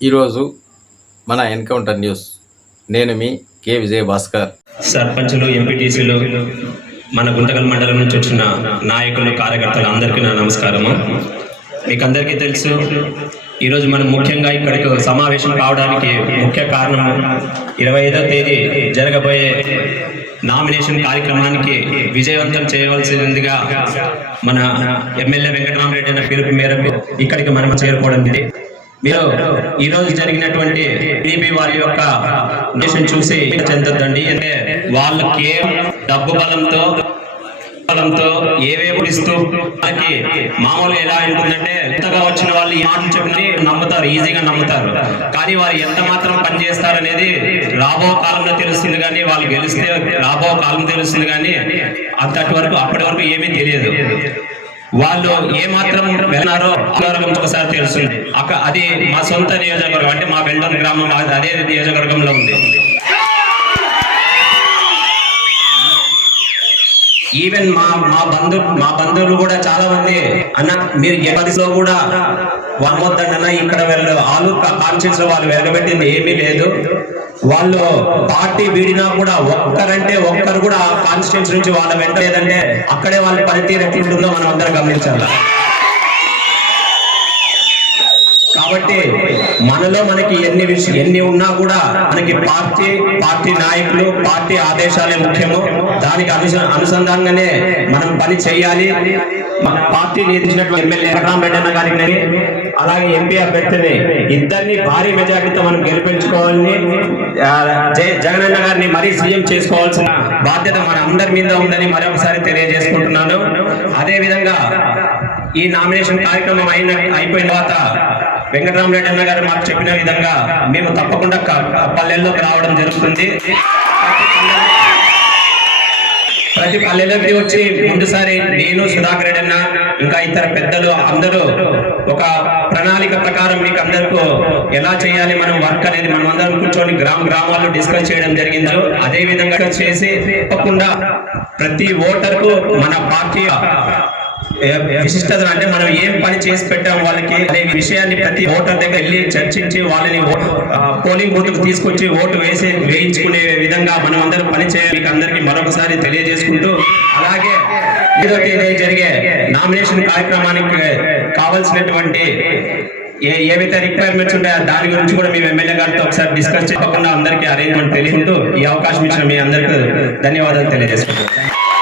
ఈరోజు మన encounter news. నేను మీ కె విజయ భాస్కర్ సర్పంచులు ఎంపీటీసీలు మన గుంతకల్ మండలం నుంచి వచ్చిన నాయకులు కార్యకర్తలు అందరికీ నా నమస్కారము. మీకు అందరికీ తెలుసు ఈరోజు మనం ముఖ్యంగా ఇక్కడికి సమావేశం కావడానికి ముఖ్య కారణం ఇరవై ఐదో తేదీ జరగబోయే నామినేషన్ కార్యక్రమానికి విజయవంతం చేయవలసిందిగా మన ఎమ్మెల్యే వెంకటరామరెడ్డి అన్న పిలుపు మేరకు ఇక్కడికి మనం చేరుకోవడం ఇది మీరు ఈ రోజు జరిగినటువంటి టీడీపీ వాళ్ళ యొక్క దేశం చూసి చెందొద్దండి. అంటే వాళ్ళు కేవలం డబ్బు బలంతో బలంతో ఏవేవో ఇస్తూ మనకి మామూలుగా ఎలా ఉంటుందంటే కొత్తగా వచ్చిన వాళ్ళు ఈ మాటలు చెప్పిన నమ్ముతారు ఈజీగా నమ్ముతారు. కానీ వారు ఎంత మాత్రం పని చేస్తారనేది రాబో కాలంలో తెలుస్తుంది కానీ వాళ్ళు గెలిస్తే రాబో కాలం తెలుస్తుంది కానీ అంతటి వరకు అప్పటి వరకు ఏమీ తెలియదు. వాళ్ళు ఏ మాత్రం వెళ్ళినారో ఒకసారి తెలుస్తుంది అక్క అది మా సొంత నియోజకవర్గం అంటే మా బెల్డన్ గ్రామం అదే నియోజకవర్గంలో ఉంది. ఈవెన్ మా మా బంధు మా బంధువులు కూడా చాలా మంది అన్న మీరు ఏ పదిలో కూడా వమ్మొద్దన్న ఇక్కడ వెళ్ళు ఆలు కాన్షియన్స్లో వాళ్ళు వెలగబెట్టింది ఏమీ లేదు. వాళ్ళు పార్టీ వీడినా కూడా ఒక్కరంటే ఒక్కరు కూడా ఆ కాన్స్టిట్యూన్స్ నుంచి వాళ్ళ వెంట లేదంటే అక్కడే వాళ్ళ పనితీరు ఎట్లుంటుందో మనం అందరం గమనించాలి. కాబట్టి మనలో మనకి ఎన్ని విషయం ఎన్ని ఉన్నా కూడా మనకి పార్టీ పార్టీ నాయకులు పార్టీ ఆదేశాలే ముఖ్యము. దానికి అనుస అనుసంధానంగానే మనం పని చేయాలి మన పార్టీ నియమించినటువంటి ఎమ్మెల్యే వెంకటరామరెడ్డి అన్న గారికి కానీ, అలాగే ఎంపీ అభ్యర్థిని ఇద్దరిని భారీ మెజార్టీతో మనం గెలిపించుకోవాలని ఆ, జయ- జగనన్న గారిని మరీ సీఎం చేసుకోవాల్సిన బాధ్యత మన అందరి మీద ఉందని మరొకసారి తెలియజేసుకుంటున్నాను. అదే విధంగా ఈ నామినేషన్ కార్యక్రమం అయిన అయిపోయిన తర్వాత వెంకటరామరెడ్డి అన్న గారు మాకు చెప్పిన విధంగా మేము తప్పకుండా పల్లెల్లోకి రావడం జరుగుతుంది. ప్రతి పల్లెలోకి వచ్చి ముందుసారి నేను సుధాకర్ రెడ్డి అన్న ఇంకా ఇతర పెద్దలు అందరూ ఒక ప్రణాళిక ప్రకారం మీకు అందరికీ ఎలా చేయాలి మనం వర్క్ అనేది మనం అందరం కూర్చొని గ్రామ గ్రామాల్లో డిస్కస్ చేయడం జరిగింది. అదే విధంగా చేసి తప్పకుండా ప్రతి ఓటర్కు మన పార్టీ విశిష్టత అంటే మనం ఏం పని చేసి పెట్టాం వాళ్ళకి అనే విషయాన్ని ప్రతి ఓటర్ దగ్గర వెళ్ళి చర్చించి వాళ్ళని పోలింగ్ బూత్ తీసుకొచ్చి ఓటు వేసి వేయించుకునే విధంగా మనం అందరం పని చేయాలి. అందరికి మరొకసారి తెలియజేసుకుంటూ అలాగే ఏదో తేదీ జరిగే నామినేషన్ కార్యక్రమానికి కావాల్సినటువంటి ఏ ఏవైతే రిక్వైర్మెంట్స్ ఉంటాయో దాని గురించి కూడా మేము ఎమ్మెల్యే గారితో ఒకసారి డిస్కస్ చేయకుండా అందరికీ అరేంజ్మెంట్ తెలియకుంటూ ఈ అవకాశం ఇచ్చిన మీ అందరికీ ధన్యవాదాలు తెలియజేసుకుంటాం